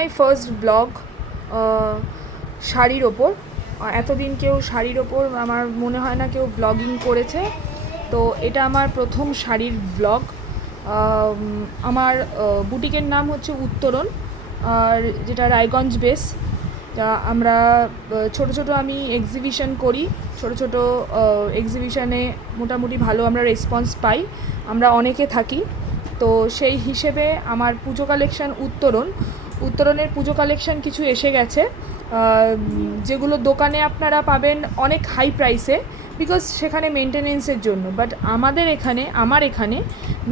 My first blog শাড়ির ওপর। এতদিন কেউ শাড়ির ওপর আমার মনে হয় না কেউ ব্লগিং করেছে, তো এটা আমার প্রথম শাড়ির ব্লগ। আমার বুটিকের নাম হচ্ছে উত্তরণ, আর যেটা রায়গঞ্জ বেস। আমরা ছোট ছোট আমি এক্সিবিশন করি, ছোট ছোট এক্সিবিশনে মোটামুটি ভালো আমরা রেসপন্স পাই, আমরা অনেকে থাকি। তো সেই হিসেবে আমার পুজো কালেকশান উত্তরণের পুজো কালেকশান কিছু এসে গেছে, যেগুলো দোকানে আপনারা পাবেন অনেক হাই প্রাইসে, বিকজ সেখানে মেনটেনেন্সের জন্য। বাট আমার এখানে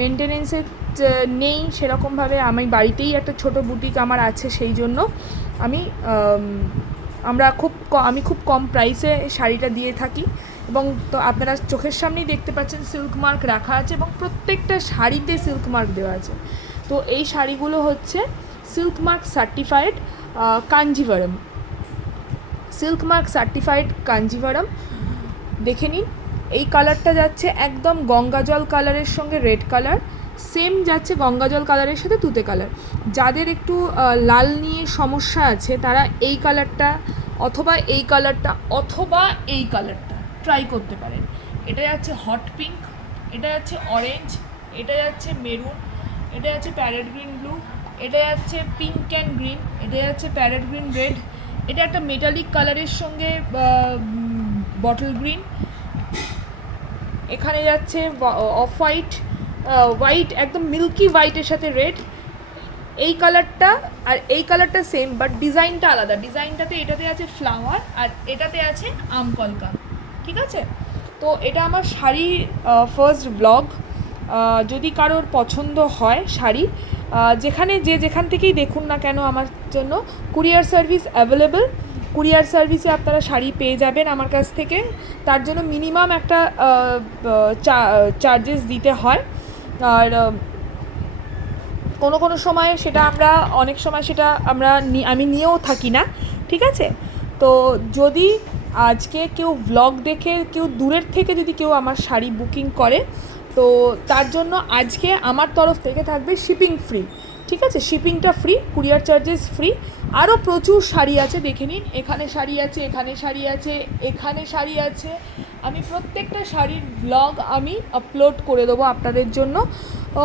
মেনটেনেন্সের নেই সেরকমভাবে। আমি বাড়িতেই একটা ছোট বুটিক আমার আছে, সেই জন্য আমি খুব কম প্রাইসে শাড়িটা দিয়ে থাকি। এবং তো আপনারা চোখের সামনেই দেখতে পাচ্ছেন সিল্ক মার্ক রাখা আছে, এবং প্রত্যেকটা শাড়িতে সিল্ক মার্ক দেওয়া আছে। তো এই শাড়িগুলো হচ্ছে silk mark certified Kanjivaram. Silk mark certified Kanjivaram, দেখে নিন। এই কালারটা যাচ্ছে একদম গঙ্গাজল কালারের সঙ্গে রেড কালার, সেম যাচ্ছে গঙ্গাজল কালারের সাথে তুতে কালার। যাদের একটু লাল নিয়ে সমস্যা আছে তারা এই কালারটা অথবা এই কালারটা ট্রাই করতে পারেন। এটা যাচ্ছে হট পিঙ্ক, এটা যাচ্ছে অরেঞ্জ, এটা যাচ্ছে মেরুন, এটা যাচ্ছে প্যারেট গ্রিন ব্লু, এটা যাচ্ছে পিঙ্ক অ্যান্ড গ্রিন, এটা যাচ্ছে প্যারেট গ্রিন রেড, এটা একটা মেটালিক কালারের সঙ্গে বটল গ্রিন, এখানে যাচ্ছে অফ হোয়াইট একদম মিল্কি হোয়াইটের সাথে রেড। এই কালারটা আর এই কালারটা সেম, বাট ডিজাইনটা আলাদা। ডিজাইনটাতে এটাতে আছে ফ্লাওয়ার আর এটাতে আছে আমকলকা, ঠিক আছে? তো এটা আমার শাড়ি ফার্স্ট ব্লগ। যদি কারোর পছন্দ হয় শাড়ি, যেখান থেকেই দেখুন না কেন, আমার জন্য কুরিয়ার সার্ভিস অ্যাভেলেবেল। কুরিয়ার সার্ভিসে আপনারা শাড়ি পেয়ে যাবেন আমার কাছ থেকে। তার জন্য মিনিমাম একটা চার্জেস দিতে হয়। আর কোনো সময় অনেক সময় সেটা আমি নিয়েও থাকি না, ঠিক আছে? তো যদি আজকে কেউ ব্লগ দেখে কেউ দূরের থেকে যদি কেউ আমার শাড়ি বুকিং করে, তো তার জন্য আজকে আমার তরফ থেকে থাকবে শিপিং ফ্রি, ঠিক আছে? শিপিংটা ফ্রি, কুরিয়ার চার্জেস ফ্রি। আরও প্রচুর শাড়ি আছে, দেখে নিন। এখানে শাড়ি আছে, এখানে শাড়ি আছে, এখানে শাড়ি আছে। আমি প্রত্যেকটা শাড়ির ব্লগ আমি আপলোড করে দেবো আপনাদের জন্য। ও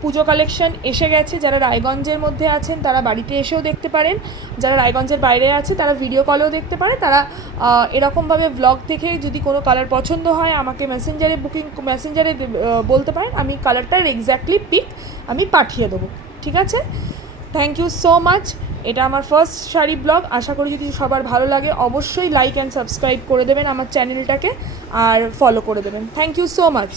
পুজো কালেকশন এসে গেছে। যারা রায়গঞ্জের মধ্যে আছেন তারা বাড়িতে এসেও দেখতে পারেন, যারা রায়গঞ্জের বাইরে আছে তারা ভিডিও কলেও দেখতে পারে। তারা এরকমভাবে ব্লগ দেখে যদি কোনো কালার পছন্দ হয় আমাকে মেসেঞ্জারে বলতে পারেন, আমি কালারটার এক্স্যাক্টলি পিক আমি পাঠিয়ে দেবো, ঠিক আছে? Thank you so much. এটা আমার ফার্স্ট শাড়ি ব্লগ। আশা করি যদি সবার ভালো লাগে অবশ্যই লাইক অ্যান্ড সাবস্ক্রাইব করে দেবেন আমার চ্যানেলটাকে, আর ফলো করে দেবেন। Thank you so much.